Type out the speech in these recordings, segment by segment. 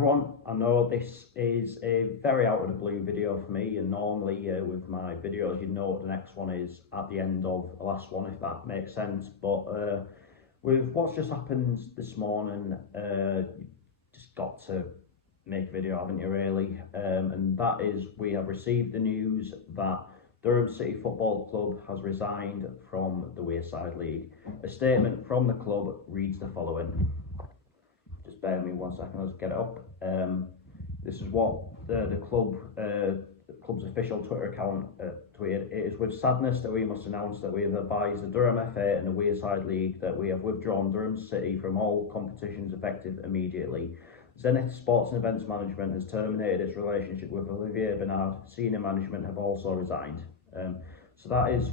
everyone, I know this is a very out of the blue video for me, and normally with my videos you know what the next one is at the end of the last one, if that makes sense, but with what's just happened this morning, you just got to make a video, haven't you really? And that is, we have received the news that Durham City Football Club has resigned from the Wearside League. A statement from the club reads the following. Just bear with me 1 second, let's get it up. This is what the club's official Twitter account tweeted. It is with sadness that we must announce that we have advised the Durham FA and the Wearside League that we have withdrawn Durham City from all competitions effective immediately. Zenith Sports and Events Management has terminated its relationship with Olivier Bernard. Senior management have also resigned. So that is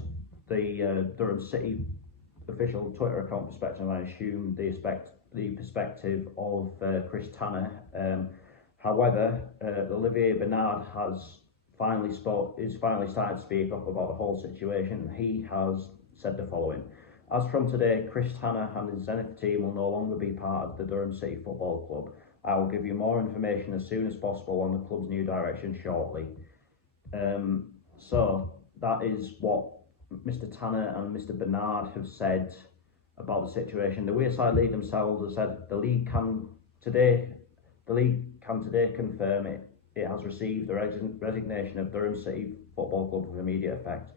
the Durham City official Twitter account perspective. I assume the perspective of Chris Tanner. However, Olivier Bernard has finally started to speak up about the whole situation. He has said the following: as from today, Chris Tanner and his Zenith team will no longer be part of the Durham City Football Club. I will give you more information as soon as possible on the club's new direction shortly. So that is what Mr. Tanner and Mr. Bernard have said about the situation. The Wearside League themselves have said the league can today confirm it has received the resignation of Durham City Football Club with immediate effect.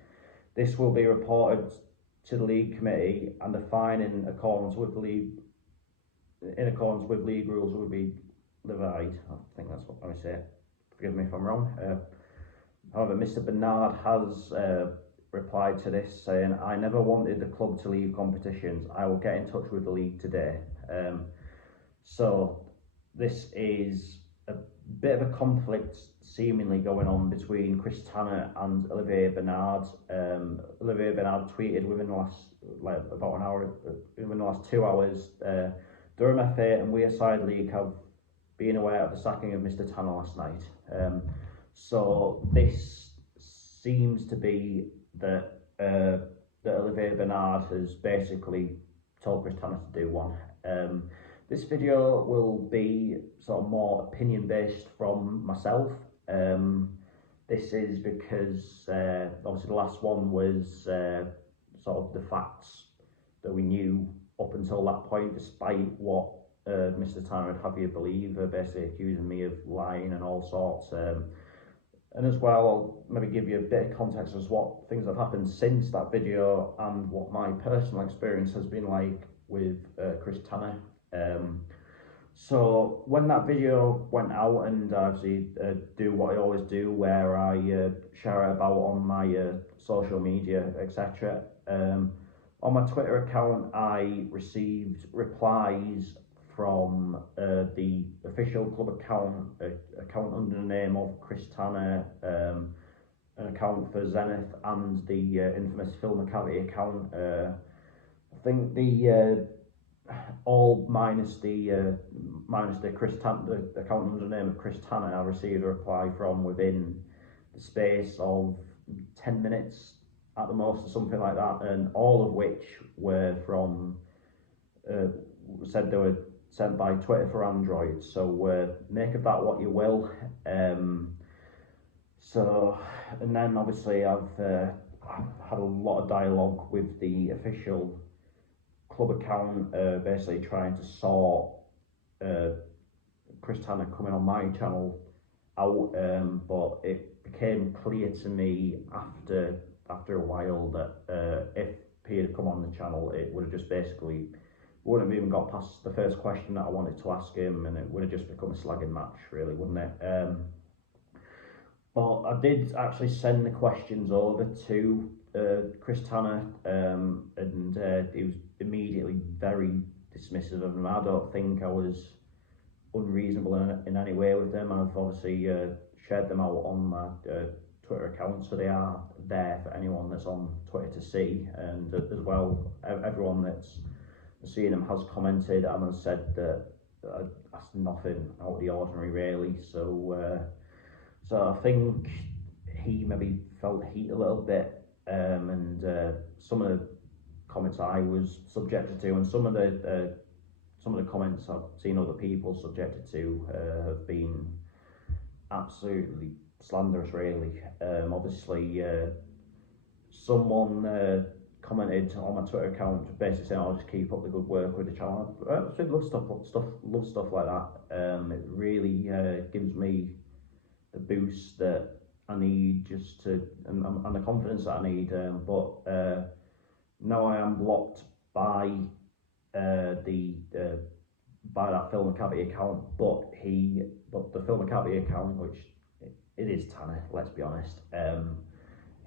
This will be reported to the league committee, and the fine in accordance with league rules will be levied. I think that's what I say. Forgive me if I'm wrong. However, Mr. Bernard has replied to this saying, I never wanted the club to leave competitions. I will get in touch with the league today. So this is a bit of a conflict seemingly going on between Chris Tanner and Olivier Bernard. Olivier Bernard tweeted within the last within the last 2 hours, Durham FA and Wearside League have been aware of the sacking of Mr. Tanner last night. So this seems to be that Olivier Bernard has basically told Chris Tanner to do one. This video will be sort of more opinion based from myself. This is because obviously the last one was sort of the facts that we knew up until that point, despite what Mr. Tanner would have you believe, basically accusing me of lying and all sorts. And as well, I'll maybe give you a bit of context as what things have happened since that video and what my personal experience has been like with Chris Tanner. So when that video went out, and I obviously do what I always do, where I share it about on my social media, etc. On my Twitter account, I received replies from the official club account under the name of Chris Tanner, an account for Zenith, and the infamous Phil McCavity account. I think the all minus the Chris Tanner, the account under the name of Chris Tanner, I received a reply from within the space of 10 minutes at the most, or something like that, and all of which were from said they were sent by Twitter for Android. So make of that what you will. So, and then obviously I've had a lot of dialogue with the official club account, basically trying to sort Chris Tanner coming on my channel out, but it became clear to me after a while that if he had come on the channel, it would have just basically wouldn't have even got past the first question that I wanted to ask him, and it would have just become a slagging match, really, wouldn't it? But I did actually send the questions over to Chris Tanner, and he was immediately very dismissive of them. I don't think I was unreasonable in any way with them, and I've obviously shared them out on my Twitter account, so they are there for anyone that's on Twitter to see, and as well, everyone that's seen them has commented and has said that that's nothing out of the ordinary, really. So I think he maybe felt heat a little bit, and some of the comments I was subjected to, and some of the some of the comments I've seen other people subjected to have been absolutely slanderous, really. Obviously, someone commented on my Twitter account basically saying, "I'll just keep up the good work with the channel." I just love stuff like that. It really gives me the boost that I need just to, and the confidence that I need. But now I am blocked by the by that Phil McCarthy account, but the Phil McCarthy account, which it is Tanner, let's be honest.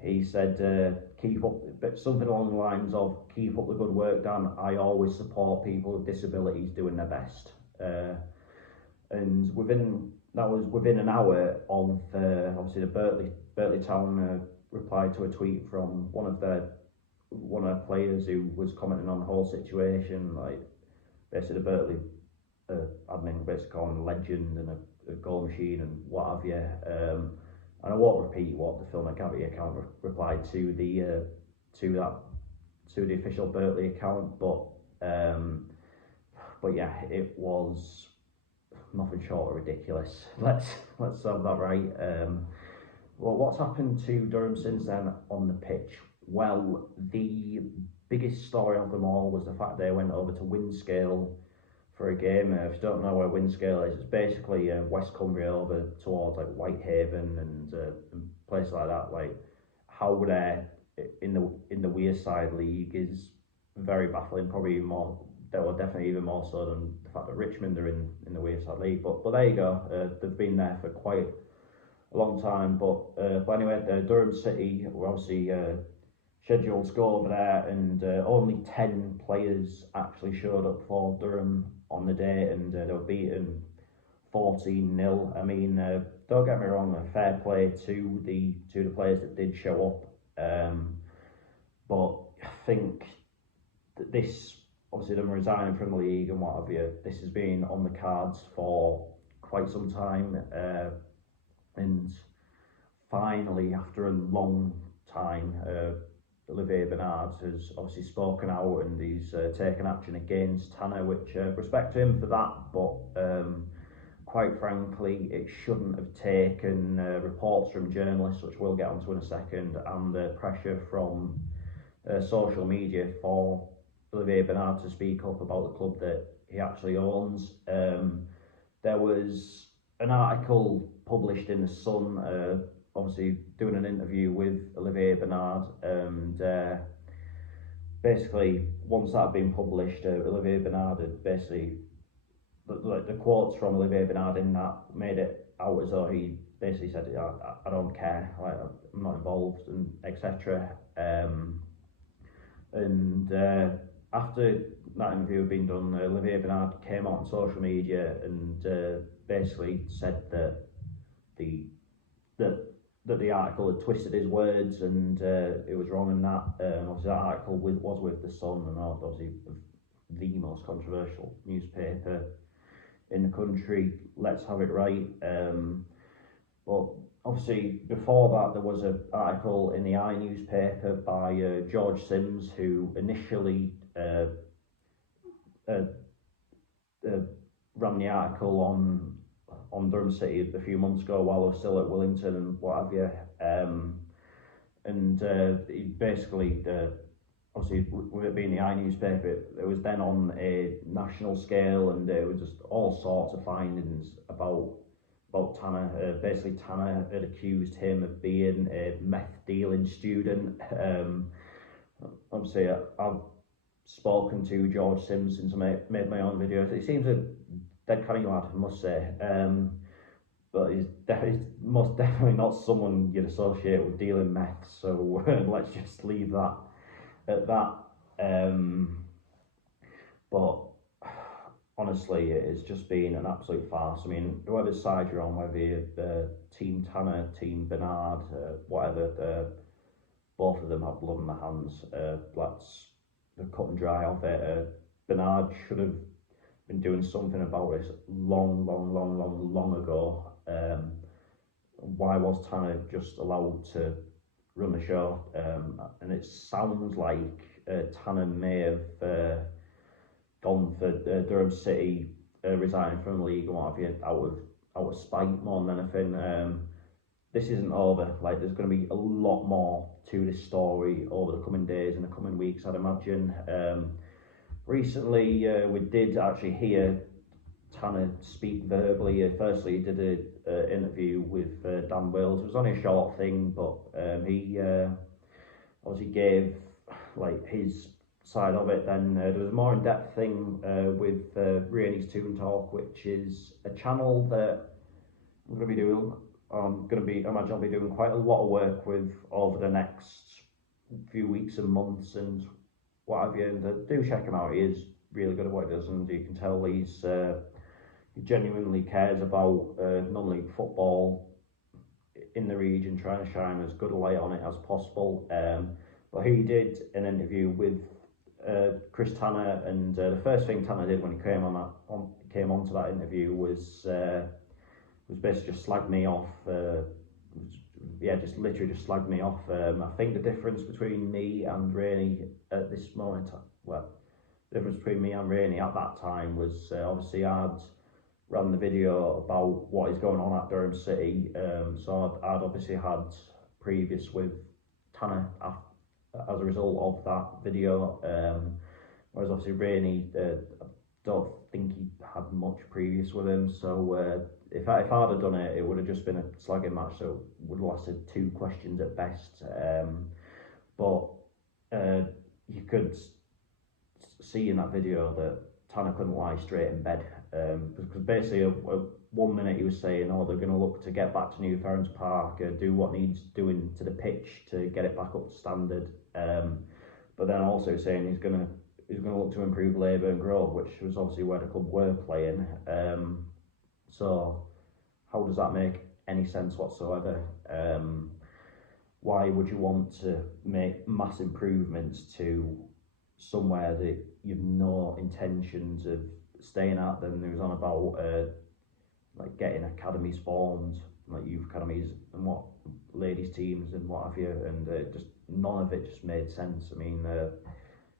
He said, keep up, but something along the lines of, keep up the good work, Dan. I always support people with disabilities doing their best. And that was within an hour of obviously the Berkeley Town replied to a tweet from one of the players who was commenting on the whole situation, like basically the Berkeley admin basically calling him a legend and a goal machine and what have you. And I won't repeat what the Phil McCarthy account replied to the official Berkeley account, but yeah, it was nothing short of ridiculous. Let's have that right. Well, what's happened to Durham since then on the pitch? Well, the biggest story of them all was the fact they went over to Windscale for a game. If you don't know where Windscale is, it's basically West Cumbria over towards like Whitehaven and places like that. Like how they're in the Wearside League is very baffling. Probably even more. They were definitely even more so than the fact that Richmond are in the Wearside League. But there you go. They've been there for quite a long time. But anyway, Durham City were obviously scheduled to go over there, and only 10 players actually showed up for Durham on the day, and they were beaten 14-0. I mean, don't get me wrong, fair play to the players that did show up, but I think that this, obviously them resigning from the league and what have you, this has been on the cards for quite some time, and finally, after a long time, Olivier Bernard has obviously spoken out and he's taken action against Tanner, which respect to him for that, but quite frankly, it shouldn't have taken reports from journalists, which we'll get onto in a second, and the pressure from social media for Olivier Bernard to speak up about the club that he actually owns. There was an article published in the Sun, obviously doing an interview with Olivier Bernard, and basically once that had been published, Olivier Bernard had basically, the quotes from Olivier Bernard in that made it out as though he basically said, I don't care, like, I'm not involved, and etc. And after that interview had been done, Olivier Bernard came out on social media and basically said that the article had twisted his words and it was wrong, and that obviously that article was with the Sun, and obviously the most controversial newspaper in the country. Let's have it right. But obviously before that there was an article in the I newspaper by George Sims, who initially ran the article on Durham City a few months ago while I was still at Wellington and what have you. And he basically, obviously with it being the I newspaper, it was then on a national scale, and there was just all sorts of findings about Tanner. Basically Tanner had accused him of being a meth dealing student. Obviously I've spoken to George Sims since I made my own videos. He seems a dead cunning lad, I must say, but he's most definitely not someone you'd associate with dealing meth, so let's just leave that at that. But honestly, it's just been an absolute farce. I mean, whoever's side you're on, whether you're Team Tanner, Team Bernard, whatever, both of them have blood in their hands. Let's cut and dry off it. Bernard should have been doing something about this long ago. Why was Tanner just allowed to run the show? And it sounds like Tanner may have gone for Durham City resigning from the league and what have you out of spite more than anything. This isn't over. Like, there's going to be a lot more to this story over the coming days and the coming weeks, I'd imagine. Recently, we did actually hear Tanner speak verbally. Firstly, he did an interview with Dan Wills. It was only a short thing, but he obviously gave like his side of it. Then there was a more in-depth thing with Rainey's Toon Talk, which is a channel that I'm going to be doing. I imagine I'll be doing quite a lot of work with over the next few weeks and months and what have you. And do check him out. He is really good at what he does, and you can tell he genuinely cares about non-league football in the region, trying to shine as good a light on it as possible. But he did an interview with Chris Tanner, and the first thing Tanner did when he came onto that interview was basically just slag me off. Just literally just slagged me off. I think the difference between me and Rainey at this moment, the difference between me and Rainey at that time was obviously I'd ran the video about what is going on at Durham City. So I'd obviously had previous with Tanner as a result of that video. Whereas obviously Rainey, I don't think he had much previous with him. So if I'd have done it, it would have just been a slagging match. So it would have lasted 2 questions at best. But you could see in that video that Tanner couldn't lie straight in bed. Because basically, 1 minute he was saying, "Oh, they're going to look to get back to New Ferns Park, do what needs doing to the pitch to get it back up to standard." But then also saying he's going to look to improve Labour and Grove, which was obviously where the club were playing. So how does that make any sense whatsoever? Why would you want to make mass improvements to somewhere that you've no intentions of staying at? Then there was on about like getting academies formed, like youth academies and what ladies teams and what have you, and just none of it just made sense. I mean,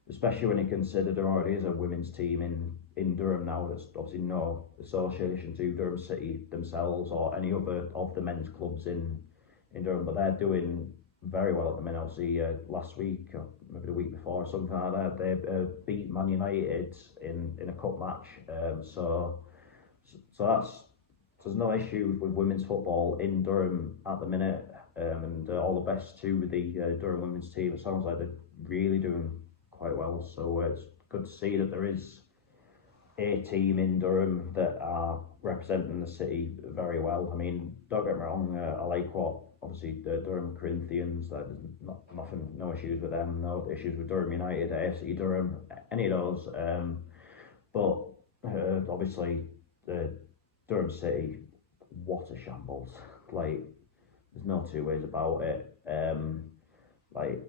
especially when you consider there already is a women's team in Durham now. There's obviously no association to Durham City themselves or any other of the men's clubs in Durham, but they're doing very well at the minute. Obviously, last week or maybe the week before or something like that, they beat Man United in a cup match. So there's no issues with women's football in Durham at the minute, and all the best to the Durham women's team. It sounds like they're really doing quite well. So it's good to see that there is a team in Durham that are representing the city very well. I mean, don't get me wrong, I like what obviously the Durham Corinthians, there's no issues with them, no issues with Durham United, AFC Durham, any of those. But obviously the Durham City, what a shambles. Like, there's no two ways about it. Like,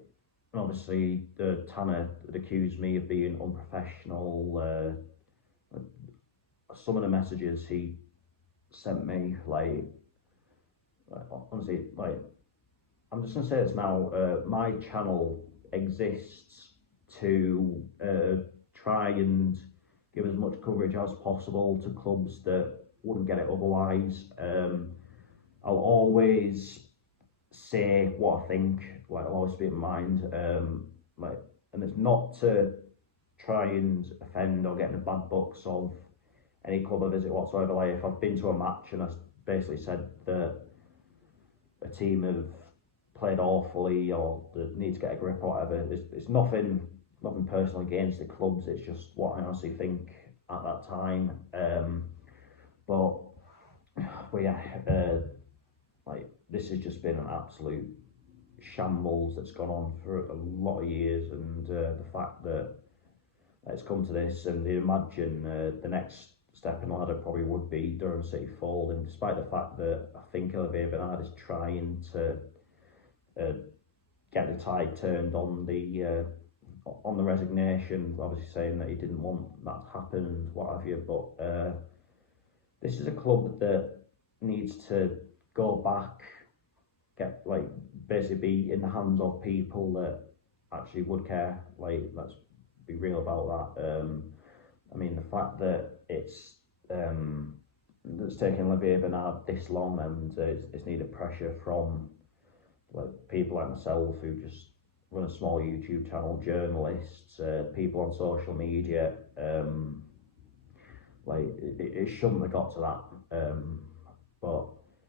obviously the Tanner had accused me of being unprofessional. Some of the messages he sent me, like honestly, like, I'm just gonna say this now. My channel exists to try and give as much coverage as possible to clubs that wouldn't get it otherwise. I'll always say what I think. Like, I'll always speak my mind. And it's not to try and offend or get in the bad books of any club I visit whatsoever. Like, if I've been to a match and I basically said that a team have played awfully or that need to get a grip or whatever, it's nothing personal against the clubs. It's just what I honestly think at that time. But yeah, like, this has just been an absolute shambles that's gone on for a lot of years, and the fact that it's come to this, and you imagine the next step in the ladder probably would be Durham City folding, despite the fact that I think Olivier Bernard is trying to get the tide turned on the resignation, obviously saying that he didn't want that to happen and what have you. But this is a club that needs to go back, get, like, basically be in the hands of people that actually would care. Like, let's be real about that. I mean, the fact that it's taken Olivier Bernard this long, and it's needed pressure from like people like myself who just run a small YouTube channel, journalists, people on social media. Like it shouldn't have got to that, but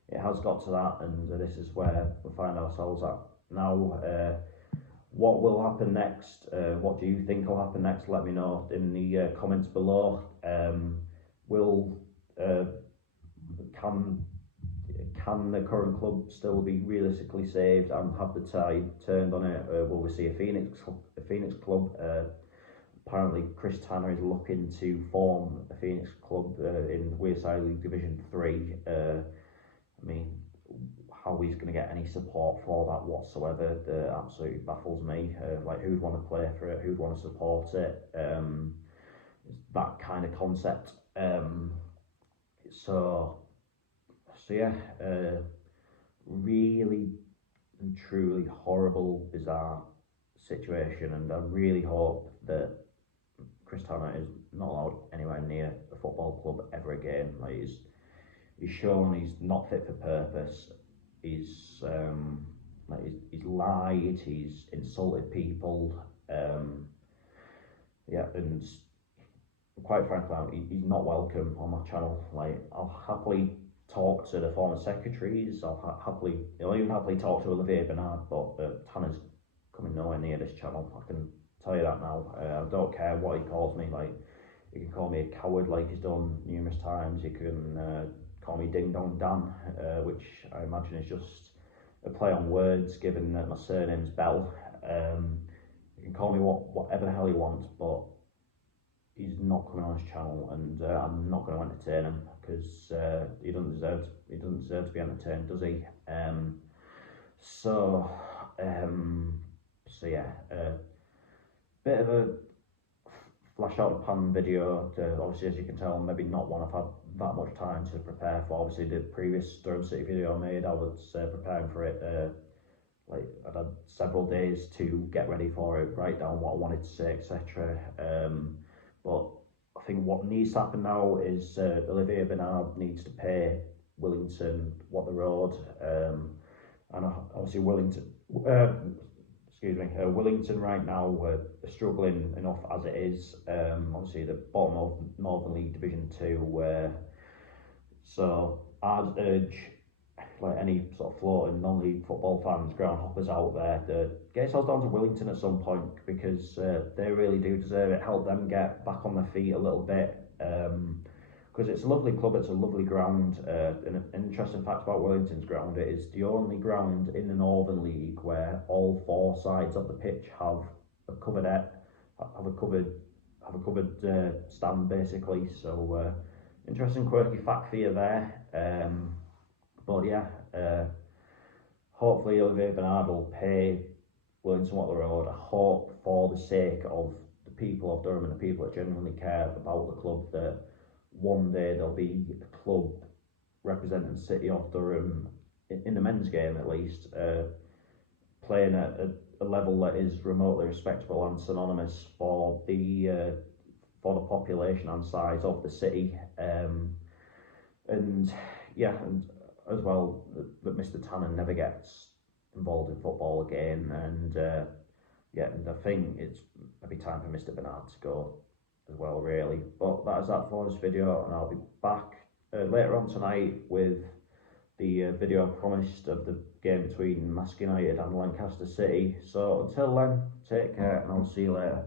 it has got to that, and this is where we find ourselves at now. What will happen next? What do you think will happen next? Let me know in the comments below. Will can the current club still be realistically saved and have the tide turned on it? Will we see a Phoenix club? Apparently, Chris Tanner is looking to form a Phoenix club in Wearside League Division 3. I mean, how he's going to get any support for that whatsoever absolutely baffles me. Like, who'd want to play for it? Who'd want to support it? That kind of concept. So yeah, really and truly horrible, bizarre situation, and I really hope that Chris Tanner is not allowed anywhere near a football club ever again. Like, he's shown he's not fit for purpose. He's lied. He's insulted people. Yeah, and quite frankly, he's not welcome on my channel. Like, I'll happily talk to the former secretaries. I'll even happily talk to Olivier Bernard, but Tanner's coming nowhere near this channel. I can tell you that now. I don't care what he calls me. Like, you can call me a coward, like he's done numerous times. You can call me Ding Dong Dan, which I imagine is just a play on words, given that my surname's Bell. You can call me whatever the hell you want, but he's not coming on his channel, and I'm not going to entertain him, because he doesn't deserve to be entertained, does he? So yeah, bit of a flash out of pan video. Obviously, as you can tell, maybe not one I've had that much time to prepare for. Obviously, the previous Durham City video I made, I was preparing for it. Like, I'd had several days to get ready for it, write down what I wanted to say, etc. But I think what needs to happen now is Olivier Bernard needs to pay Willington what they owed, and obviously Willington right now are struggling enough as it is. Obviously, the bottom of Northern League Division 2. So I'd urge, like, any sort of floating non-league football fans, groundhoppers out there, to get yourselves down to Willington at some point, because they really do deserve it. Help them get back on their feet a little bit, because it's a lovely club, it's a lovely ground. And an interesting fact about Willington's ground: it is the only ground in the Northern League where all four sides of the pitch have a covered stand, basically. So interesting, quirky fact for you there. But yeah, hopefully Olivier Bernard will pay Willington what they're owed. I hope, for the sake of the people of Durham and the people that genuinely care about the club, that one day there'll be a club representing the city of Durham, in the men's game at least, playing at a level that is remotely respectable and synonymous for the population and size of the city. And yeah, and as well, that Mr. Tanner never gets involved in football again. And yeah, and I think it's maybe time for Mr. Bernard to go as well, really. But that is that for this video, and I'll be back later on tonight with the video promised of the game between Mask United and Lancaster City. So until then, take care, and I'll see you later.